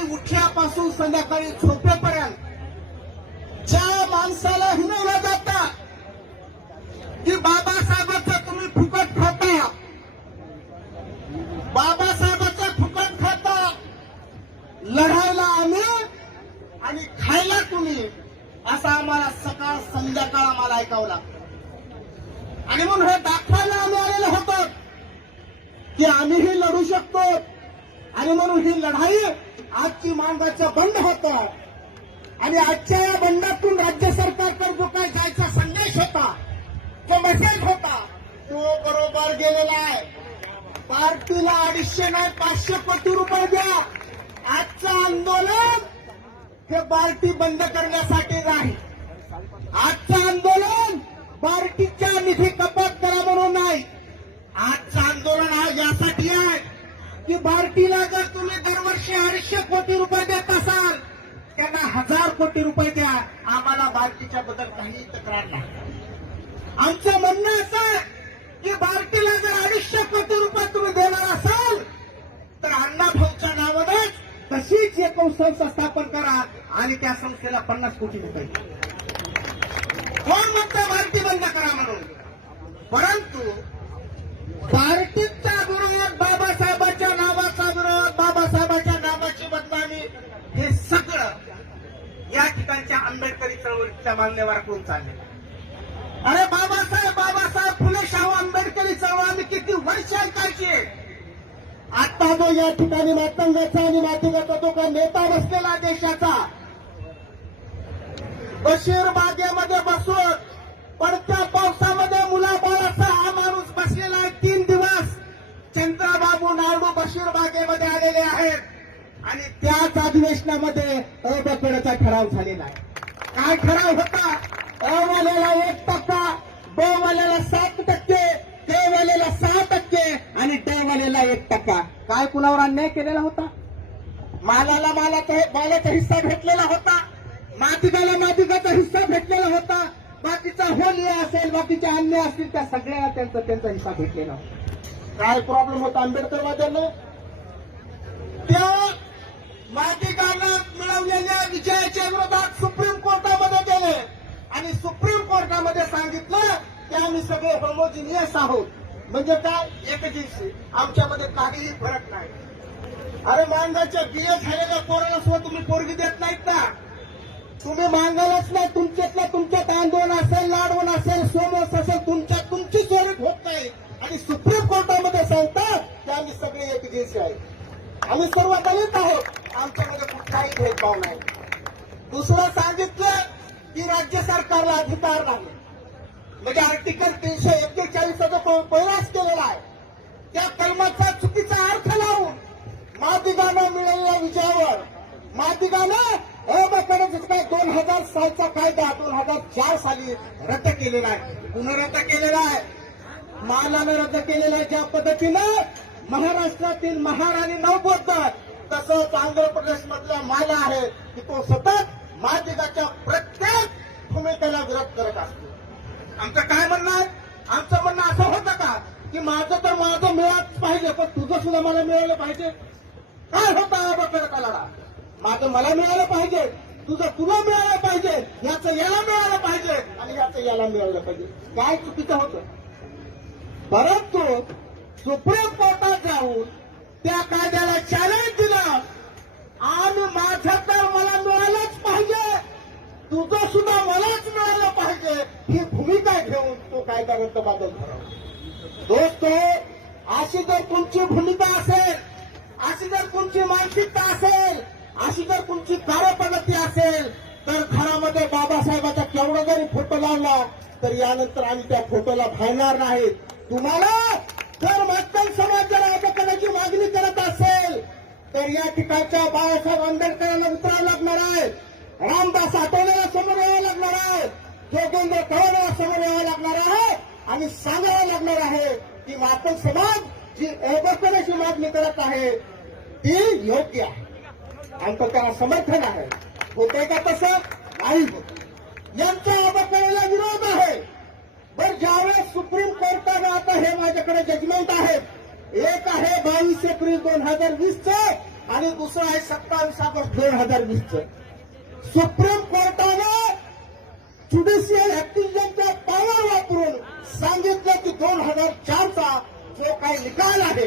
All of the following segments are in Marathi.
सकाळी उठल्यापासून संध्याकाळी झोपेपर्यंत ज्या माणसाला हिनवलं जाता की बाबासाहेबांचं तुम्ही फुकट खाता. बाबासाहेबांचं फुकट खाता. लढायला आम्ही आणि खायला तुम्ही असं आम्हाला सकाळ संध्याकाळ आम्हाला ऐकावं लागतं. आणि म्हणून हे दाखवायला आम्ही आलेलो होतो की आम्हीही लढू शकतो. आणि म्हणून ही लढाई आजची मांगाचं बंद होतं. आणि आजच्या या बंडातून राज्य सरकारकडे जो काही जायचा संदेश होता जो मेसेज होता तो बरोबर गेलेला आहे. पार्टीला अडीचशे नाही पाचशे कोटी रुपये द्या. आजचं आंदोलन हे पार्टी बंद करण्यासाठी नाही. आजचं आंदोलन पार्टीच्या निधी कपात करा म्हणून नाही. आजचं आंदोलन आज यासाठी आहे. की बार्टीला जर तुम्ही दरवर्षी अडीचशे कोटी रुपये देत असाल त्यांना हजार कोटी रुपये द्या. आम्हाला बार्टीच्या बद्दल काही तक्रार नाही. आमचं म्हणणं असं आहे की बार्टीला जर अडीचशे कोटी रुपये तुम्ही देणार असाल तर अण्णा भाऊच्या नावानंच तशीच एक संस्था स्थापन करा आणि त्या संस्थेला पन्नास कोटी रुपये कोण म्हणतं पार्टी बंद करा म्हणून? परंतु भारतीत आंबेडकरी चळवळीच्या मान्यवराकडून चालले? अरे बाबासाहेब बाबासाहेब फुले शाहू आंबेडकरी चळवळ आम्ही किती वर्ष ऐकायची आता जो या ठिकाणी मातंगाचा आणि मातिकाचा तो का नेता बसलेला देशाचा. बशीर बागेमध्ये बसून पडत्या पावसामध्ये मुलाबाळाचा हा माणूस बसलेला आहे तीन दिवस. चंद्रबाबू नायडू बशीर बागेमध्ये आलेले आहेत. आणि त्याच अधिवेशनामध्ये अबकड्याचा ठराव झालेला आहे. काय ठराव होता? अ वाल्याला एक टक्का ब वाल्याला सात टक्के ते वाल्याला सहा टक्के आणि ड वाल्याला एक टक्का काय कुणावर अन्याय केलेला होता? मालाला मालाचा मालाचा हिस्सा भेटलेला होता. मातिकाला मातिकाचा हिस्सा भेटलेला होता. बाकीचा होलिया असेल बाकीच्या अन्य असतील त्या सगळ्या त्यांचा त्यांचा हिस्सा भेटलेला होता. काय प्रॉब्लेम होता आंबेडकर वाद्यांना? माहिती कारणात मिळवलेल्या विजयाच्या विरोधात सुप्रीम कोर्टामध्ये गेले. आणि सुप्रीम कोर्टामध्ये सांगितलं की आम्ही सगळे होमोजिनियस आहोत. म्हणजे काय? एकदिवशी आमच्यामध्ये काहीही फरक नाही. अरे मांगाच्या बिया झालेल्या पोराला सुद्धा तुम्ही पोरगी देत नाहीत ना? तुम्ही मांगालाच नाही तुमच्यातला तुमच्यात आंदोलन असेल लाडवण असेल सोमस असेल तुमच्यात तुमची चोरी होत नाही. आणि सुप्रीम कोर्टामध्ये सांगतात की आम्ही सगळे एक दिवशी आहे आम्ही सर्व दलित आहोत. आमच्यामध्ये कुठलाही भेदभाव नाही. दुसरं सांगितलं की राज्य सरकारला अधिकार नाही. म्हणजे आर्टिकल तीनशे एक्केचाळीसचा जो केलेला आहे त्या कलमाचा चुकीचा अर्थ लावून मादिगानं मिळालेल्या विजयावर मादिगानं अहमदनगर काय दोन हजार सहाचा कायदा दोन हजार चार साली रद्द केलेला आहे. पुन्हा रद्द केलेला आहे. मालानं रद्द केलेला आहे ज्या पद्धतीनं महाराष्ट्रातील महाराणी नवबोध तसंच आंध्र प्रदेश मधला माला आहे की तो सतत माजिकाच्या प्रत्येक भूमिकेला विरोध करत असतो. आमचं काय म्हणणं आहे? आमचं म्हणणं असं होतं का की माझं तर माझं मिळालंच पाहिजे पण तुझं सुद्धा मला मिळालं पाहिजे. काय होता आबाकडे लढा? माझं मला मिळालं पाहिजे तुझं तुला मिळालं पाहिजे याचं याला मिळालं पाहिजे आणि याचं याला मिळालं पाहिजे. काय चुकीचं होतं? परंतु सुप्रीम कोर्टात जाऊन त्या कायद्याला चॅलेंज दिलं. आणि माझं तर मला मिळालंच पाहिजे. तुझं सुद्धा मलाच मिळालं पाहिजे. ही भूमिका घेऊन तो कायदा रद्दबातल ठरवला दोस्तो अशी जर तुमची भूमिका असेल अशी जर तुमची मानसिकता असेल अशी जर तुमची कार्यपद्धती असेल तर घरामध्ये बाबासाहेबाचा केवढा जरी फोटो लावला तर यानंतर आम्ही त्या फोटोला भावणार नाही तुम्हाला जर मतदान समाज जर आंबेडकरांची मागणी करत असेल तर या ठिकाणच्या बाळासाहेब आंबेडकरांना उतरावं लागणार आहे. रामदास आठवलेला समोर यावं लागणार आहे. जोगेंद्र कवरेला समोर यावं लागणार आहे. आणि सांगावं लागणार आहे की मातंग समाज जी अबकराची मागणी करत आहे ती योग्य आहे. आमचं त्याला समर्थन आहे. होते का तसं? नाही होत. यांचा अबकराला विरोध आहे. बर ज्यावेळेस सुप्रीम कोर्टानं आता हे माझ्याकडे जजमेंट आहे एक आहे बावीस एप्रिल दोन हजार वीसचं आणि दुसरं आहे सत्तावीस ऑगस्ट दोन हजार वीसचं. सुप्रीम कोर्टानं ज्युडिशियल ऍक्टिव्हिजनचा पॉवर वापरून सांगितलं की दोन हजार चारचा जो काही निकाल आहे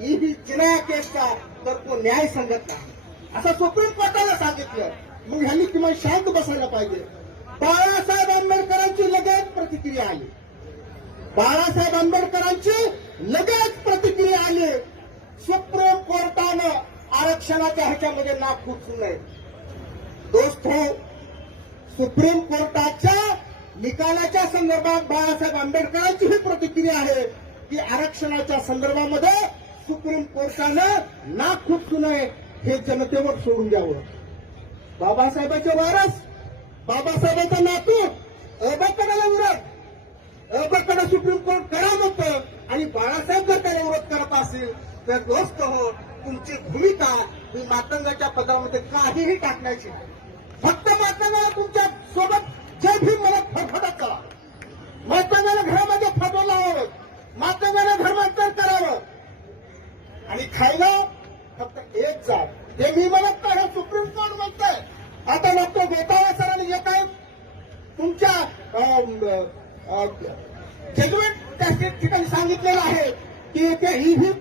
ही चिनाया केसचा तर तो न्याय सांगत नाही. असं सुप्रीम कोर्टानं सांगितलं. मग ह्यांनी किमान शांत बसायला पाहिजे. बाळासाहेब आंबेडकरांची लगेच प्रतिक्रिया आली. बाळासाहेब आंबेडकरांची लगेच आले आले. सुप्रीम कोर्टानं आरक्षणाच्या ह्याच्यामध्ये नाक खुपसू नये. दोस्त हो, सुप्रीम कोर्टाच्या निकालाच्या संदर्भात बाळासाहेब आंबेडकरांची ही प्रतिक्रिया आहे की आरक्षणाच्या संदर्भामध्ये सुप्रीम कोर्टानं नाक खुपसू नये हे जनतेवर सोडून द्यावं. बाबासाहेबांचे वारस बाबासाहेबांचा नातू अबकडला विरोध अबकडे सुप्रीम कोर्ट करा म्हणतं आणि बाळासाहेब विरोध असेल तर दोस्त हो तुमची भूमिका ही मातंगाच्या पदामध्ये काहीही टाकण्याची फक्त मातंगाला तुमच्यासोबत जय भीम मला फडफडत करा. मातंगाला घरामध्ये फटो लावावं. मातंगाला धर्मांतर करावं. आणि खायला फक्त एक जात. हे मी म्हणत नाही हे सुप्रीम कोर्ट म्हणतंय. आता डॉक्टर गोतावळे सरांनी जे काय तुमच्या जजमेंट त्या ठिकाणी सांगितलेलं आहे की ते ही ही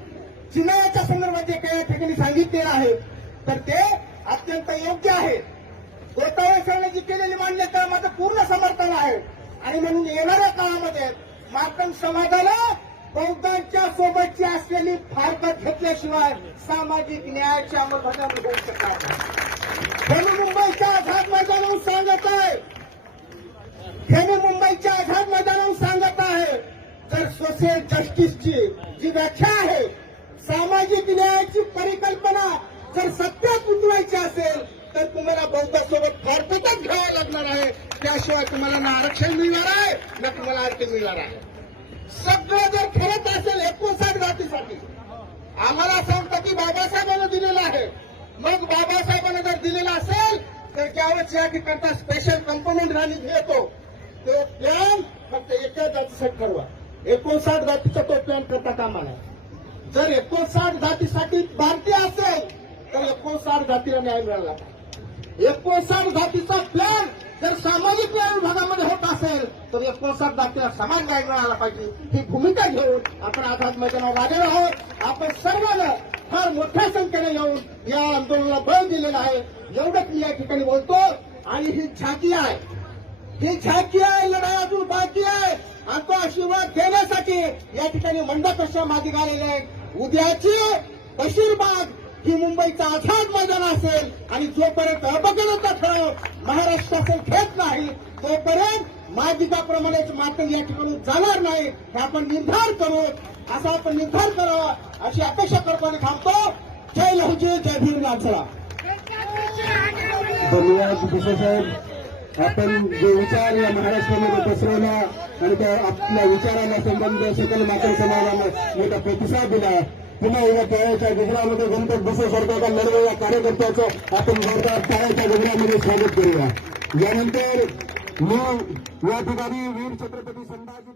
चिन्हाच्या संदर्भात जे काही या ठिकाणी सांगितलेलं आहे तर ते अत्यंत योग्य आहे. गोताळे सरण्याची केलेली मान्यता माझं पूर्ण समर्थन आहे. आणि म्हणून येणाऱ्या काळामध्ये मार्तन समाजाला बौद्धांच्या सोबतची असलेली फारकत घेतल्याशिवाय सामाजिक न्यायाची अंमलबजावणी होऊ शकणार म्हणून मुंबईच्या आझाद मैदानावर सांगत आहे हे मी मुंबईच्या आझाद मैदानावर सांगत आहे तर सोशल जस्टिसची जी व्याख्या आहे सामाजिक न्यायाची परिकल्पना जर सत्यात उतरायची असेल तर तुम्हाला बौद्धासोबत फारपतच घ्यावं लागणार आहे. त्याशिवाय तुम्हाला ना आरक्षण मिळणार आहे ना तुम्हाला आरक्षण मिळणार आहे. सगळं जर खेळत असेल एकोणसाठ जातीसाठी आम्हाला सांगतं की बाबासाहेबांना दिलेलं आहे. मग बाबासाहेबांना जर दिलेलं असेल तर त्यावेळेस या ठिकाणचा स्पेशल कंपोनंट राणी घेतो. तो प्लॅन फक्त एका जातीसाठी ठरवा. एकोणसाठ जातीचा तो प्लॅन करता कामा नये जर एकोणसाठ जातीसाठी भारतीय असेल तर एकोणसाठ जातीला न्याय मिळाला पाहिजे. एकोणसाठ जातीचा प्लॅन जर सामाजिक न्याय विभागामध्ये होत असेल तर एकोणसाठ जातीला समान न्याय मिळाला पाहिजे. ही भूमिका घेऊन आपण आझाद मैदानावर आलेलो आहोत. आपण सर्वांना फार मोठ्या संख्येने येऊन या आंदोलनाला बळ दिलेला आहे. एवढंच मी या ठिकाणी बोलतो. आणि ही झाकी आहे. ही झाकी आहे लढाई अजून बाकी आहे. तो आशीर्वाद देण्यासाठी या ठिकाणी मंडपेश्वर मागे आलेले आहे उद्याची बशीरबाग ही मुंबईचा आझाद मैदान असेल. आणि जोपर्यंत अपघाताचा ठराव महाराष्ट्र असेल घेत नाही तोपर्यंत माजिकाप्रमाणेच मात्र या ठिकाणी जाणार नाही हे आपण निर्धार करू. असा आपण निर्धार करावा अशी अपेक्षा करतो आणि थांबतो. जय लहुजी जय भीम लालसरा धन्यवाद साहेब. आपण जो विचार या महाराष्ट्रामध्ये पसरवला आणि त्या आपल्या विचाराला संबंध सकल मात्र समाजाला मोठा प्रतिसाद दिला. पुन्हा या पायाच्या गुजरामध्ये गणपत भुसे सारख्या या कार्यकर्त्याचं आपण जोरदार पायाच्या गुजरामध्ये स्वागत करूया. यानंतर मी या ठिकाणी वीर छत्रपती संभाजी